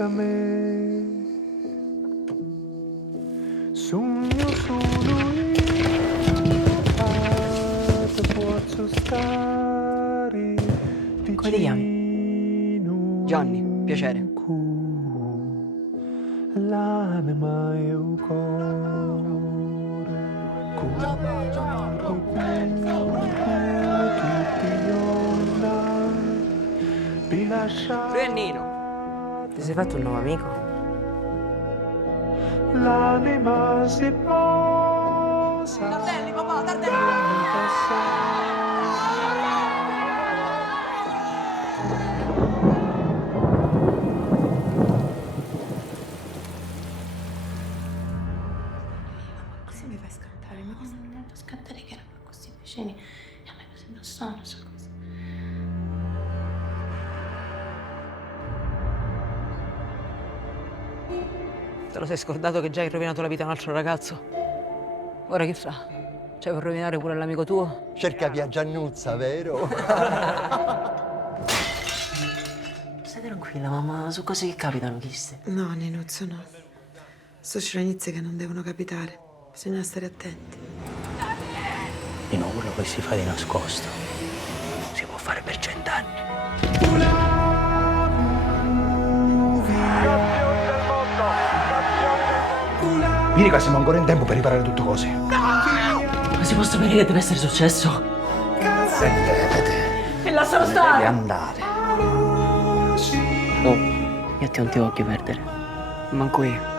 senza me. Sogno solo io, posso stare vicino. Come ti chiami? Gianni, piacere. L'anima e il cuore, Lui è Nino. Ti sei fatto un nuovo amico? L'anima si posa. Tardelli, papà, Tardelli! Cosa mi fai scattare? Ma cosa mi fa scattare che erano così vicini? E a me così non sono, so cose. Te lo sei scordato che già hai rovinato la vita a un altro ragazzo? Ora chi sa? Cioè per rovinare pure l'amico tuo? Cerca via Giannuzza, vero? Stai tranquilla, mamma, su cose che capitano, chiste. No, Ninuzzo, no. Sto inizie che non devono capitare. Bisogna stare attenti. Nino, quello che si fa di nascosto si può fare per 100 anni. Vieni qua, siamo ancora in tempo per riparare tutte cose. Ma si può sapere che deve essere successo? Vede. E lascialo stare! Deve andare. Oh, io ti non ti voglio perdere. Manco io.